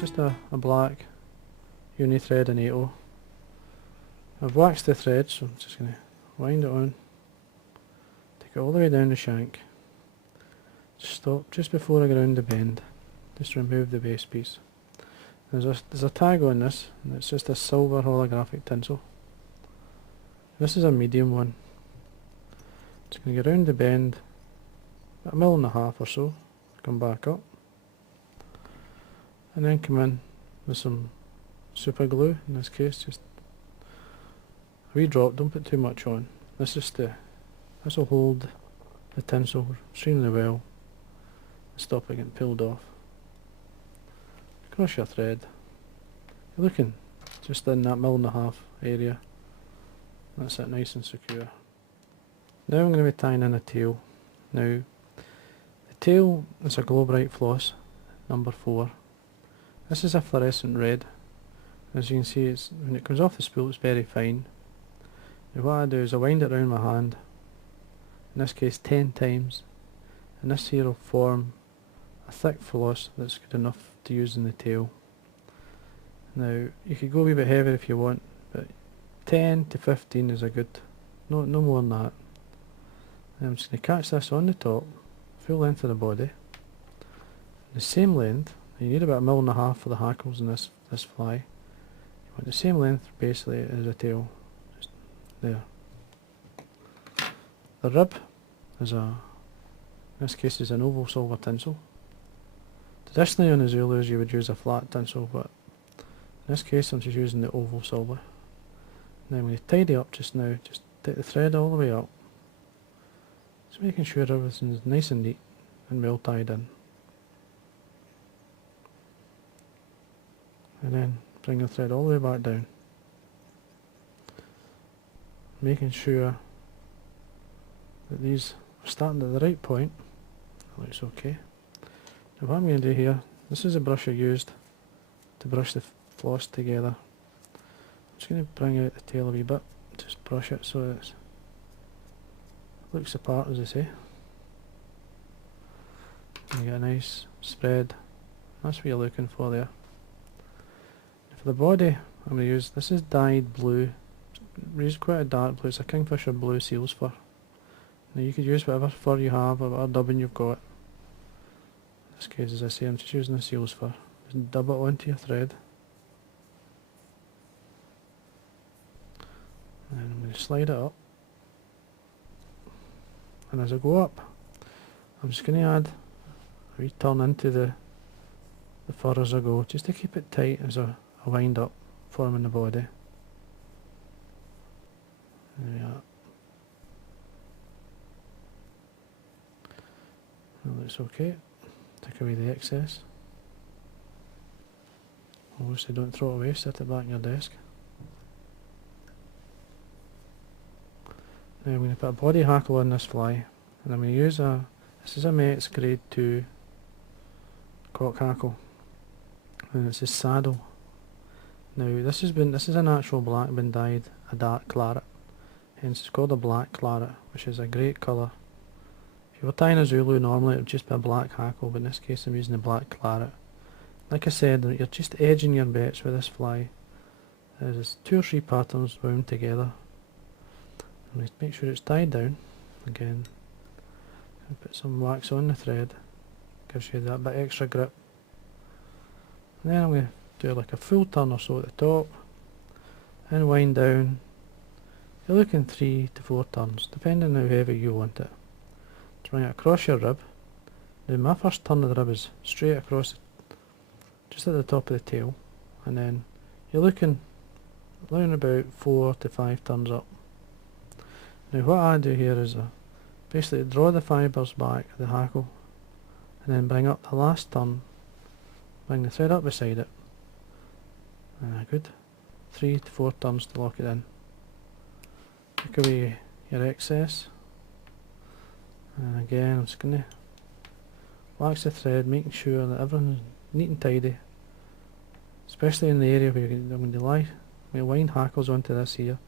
just a black uni thread in 8/0. I've waxed the thread, so I'm just going to wind it on, take it all the way down the shank, stop just before I go round the bend, just remove the base piece. There's a tag on this, and it's just a silver holographic tinsel. This is a medium one. Just going to go round the bend, about 1.5 mil or so, come back up, and then come in with some super glue, in this case just a wee drop, don't put too much on. This will hold the tinsel extremely well and stop it getting pulled off. Across your thread, you're looking just in that 1.5 mil area. That's it, nice and secure. Now I'm going to be tying in a tail. Now the tail is a Glow Bright floss, number 4. This is a fluorescent red. As you can see, when it comes off the spool it's very fine. Now what I do is I wind it around my hand, in this case 10 times, and this here will form a thick floss that's good enough to use in the tail. Now you could go a wee bit heavier if you want, but 10 to 15 is a good, no more than that. And I'm just going to catch this on the top, full length of the body, the same length. You need about 1.5 mil for the hackles in this fly. You want the same length basically as a tail, just there. The rib is in this case is an oval silver tinsel. Traditionally on the Zulus you would use a flat tinsel, but in this case I'm just using the oval silver. Now I'm going to tidy up just now, just take the thread all the way up, just making sure everything's nice and neat and well tied in. And then bring the thread all the way back down, making sure that these are starting at the right point. That looks okay. Now what I'm going to do here, this is a brush I used to brush the floss together. I'm just going to bring out the tail a wee bit, just brush it so it looks apart, as I say. And you get a nice spread. That's what you're looking for there. For the body, I'm going to use, this is dyed blue. Use quite a dark blue, it's a kingfisher blue seal's fur. Now you could use whatever fur you have or whatever dubbing you've got. In this case, as I say, I'm just using the seal's fur. Just dub it onto your thread. And I'm going to slide it up. And as I go up, I'm just going to add a wee turn into the fur as I go, just to keep it tight as I wind up, forming the body. There we are. That looks okay. Take away the excess. Obviously don't throw it away, set it back on your desk. Now I'm going to put a body hackle on this fly, and I'm going to use this is a Met's grade 2 cock hackle, and it's a saddle. Now this is a natural black been dyed a dark claret, hence it's called a black claret, which is a great colour. If you were tying a Zulu normally it would just be a black hackle, but in this case I'm using the black claret. Like I said, you're just edging your bets with this fly. There's 2 or 3 patterns wound together. And make sure it's tied down. Again, put some wax on the thread, gives you that bit extra grip. And then I'm going to do like a full turn or so at the top, and wind down. You're looking 3 to 4 turns, depending on how heavy you want it. To bring it across your rib. Now my first turn of the rib is straight across, just at the top of the tail, and then you're looking around about 4 to 5 turns up. Now what I do here is basically draw the fibres back of the hackle, and then bring up the last turn, bring the thread up beside it, and a good 3 to 4 turns to lock it in. Take away your excess, and again I'm just going to wax the thread, making sure that everything's neat and tidy, especially in the area where I'm going to wind hackles onto this here.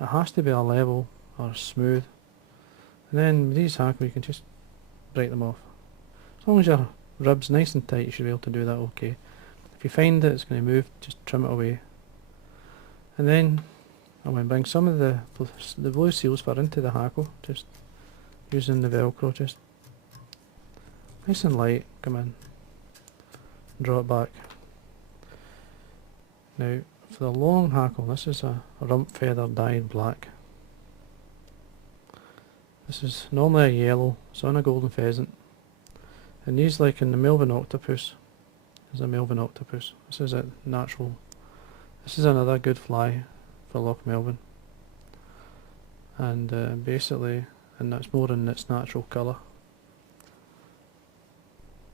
It has to be a level or smooth, and then with these hackles you can just break them off. As long as your rib's nice and tight you should be able to do that okay. If you find that it's going to move, just trim it away. And then I'm going to bring some of the blue seals fur into the hackle, just using the Velcro, just nice and light, come in, draw it back. Now for the long hackle, this is a rump feather dyed black. This is normally a yellow, it's on a golden pheasant. And these, like in the Melvin octopus, is a Melvin octopus. This is a natural, this is another good fly for Loch Melvin. And basically, and that's more in its natural colour.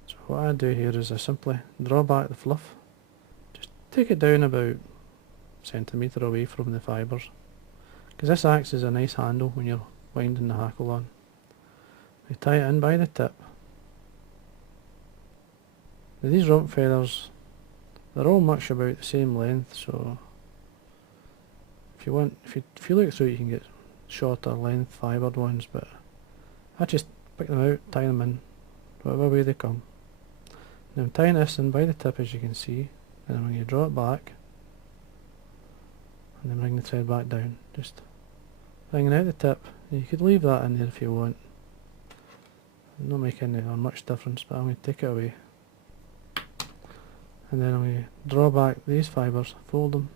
So what I do here is I simply draw back the fluff, just take it down about a centimetre away from the fibres, because this acts as a nice handle when you're winding the hackle on. You tie it in by the tip. Now these rump feathers, they're all much about the same length, so if you look through it, you can get shorter length fibred ones, but I just pick them out, tie them in, whatever way they come. Now I'm tying this in by the tip, as you can see, and then when you draw it back, and then bring the thread back down, just bringing out the tip. You could leave that in there if you want. It'll not make any or much difference, but I'm going to take it away. And then I'm going to draw back these fibres, fold them,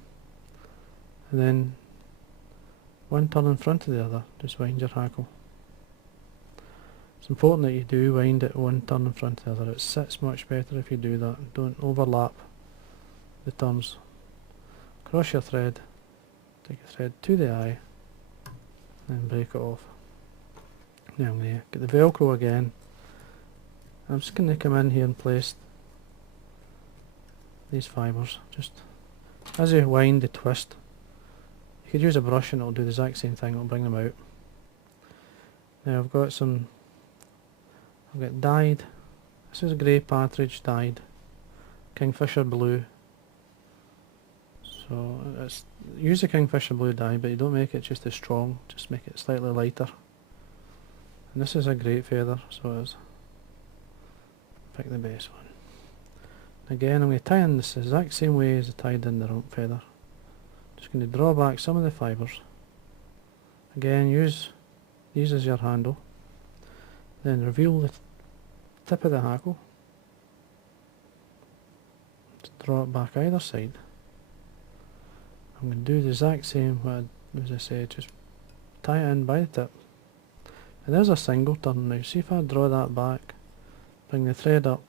and then one turn in front of the other, just wind your hackle. It's important that you do wind it one turn in front of the other. It sits much better if you do that. Don't overlap the turns. Cross your thread, take your thread to the eye, and break it off. Now I'm going to get the Velcro again. I'm just going to come in here and place these fibres, just as you wind the twist. You could use a brush and it'll do the exact same thing, it'll bring them out. Now I've got dyed, this is a grey partridge dyed Kingfisher blue. So use the Kingfisher blue dye, but you don't make it just as strong, just make it slightly lighter. And this is a great feather, so it is. Pick the best one. Again, I'm going to tie in this exact same way as I tied in the rump feather. Just going to draw back some of the fibres. Again, use these as your handle. Then reveal the tip of the hackle. Just draw it back either side. I'm going to do the exact same, as I said, just tie it in by the tip. And there's a single turn now. See if I draw that back, bring the thread up.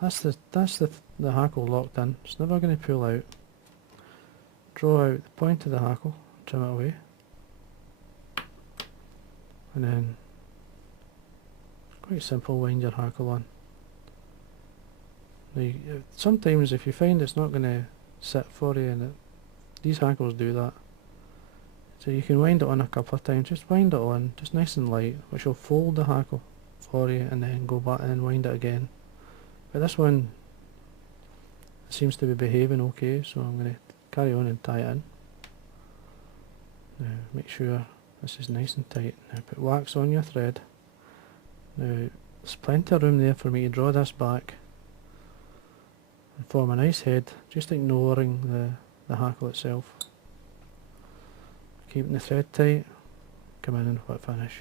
That's the hackle locked in. It's never going to pull out. Draw out the point of the hackle, trim it away, and then quite simple, wind your hackle on. Now, sometimes if you find it's not going to sit for you, and these hackles do that, so you can wind it on a couple of times. Just wind it on, just nice and light, which will fold the hackle for you, and then go back and wind it again. But this one seems to be behaving okay, so I'm going to carry on and tie it in. Now make sure this is nice and tight. Now put wax on your thread. Now there's plenty of room there for me to draw this back and form a nice head, just ignoring the hackle itself. Keeping the thread tight, come in and whip finish.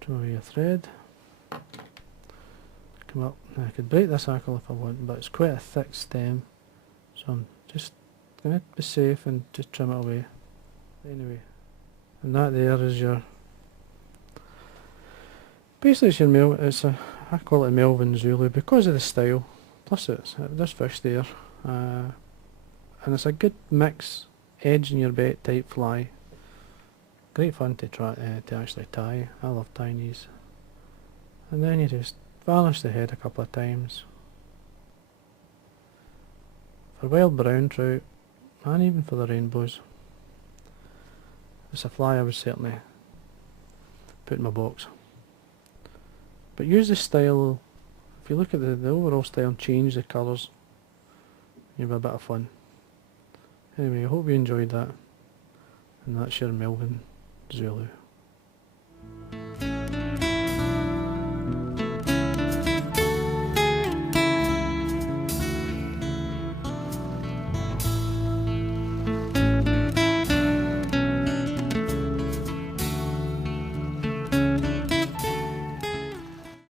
Draw your thread, come up. Now I could break this hackle if I want, but it's quite a thick stem, so I'm just going to be safe and just trim it away. Anyway, and that there is your, basically it's your I call it a Melvin Zulu because of the style, plus there's fish there, and it's a good mix, edge in your bait type fly. Great fun to actually tie. I love tying these. And then you just varnish the head a couple of times. For wild brown trout, and even for the rainbows, it's a fly I would certainly put in my box. But use the style, if you look at the overall style and change the colours, you'll have a bit of fun. Anyway, I hope you enjoyed that. And that's your Melvin Zulu.